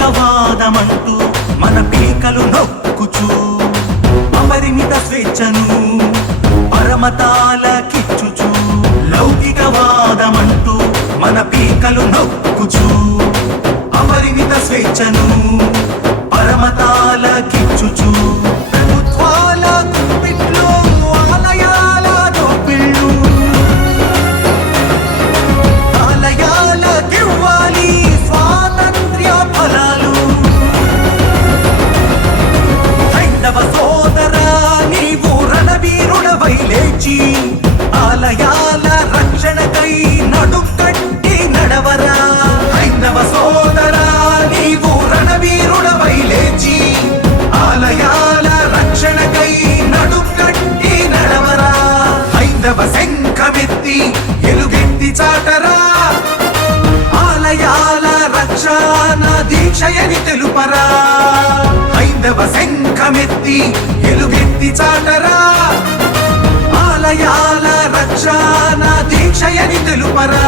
వాదమంటూ మన పీకలు నొక్కుచూ. అపరిమిత స్వేచ్ఛను పరమతాల కిచ్చుచు లౌకికవాదమంటూ మన పీకలు నొక్కుచూ. అపరిమిత స్వేచ్ఛను హైందవ శంఖమెత్తి ఎలుగెత్తి చాటరా. ఆలయాల రక్షణ దీక్షయని తెలుపరా. హైందవ శంఖమెత్తి ఎలుగెత్తి చాటరా. ఆలయాల రక్షణ దీక్షయని తెలుపరా.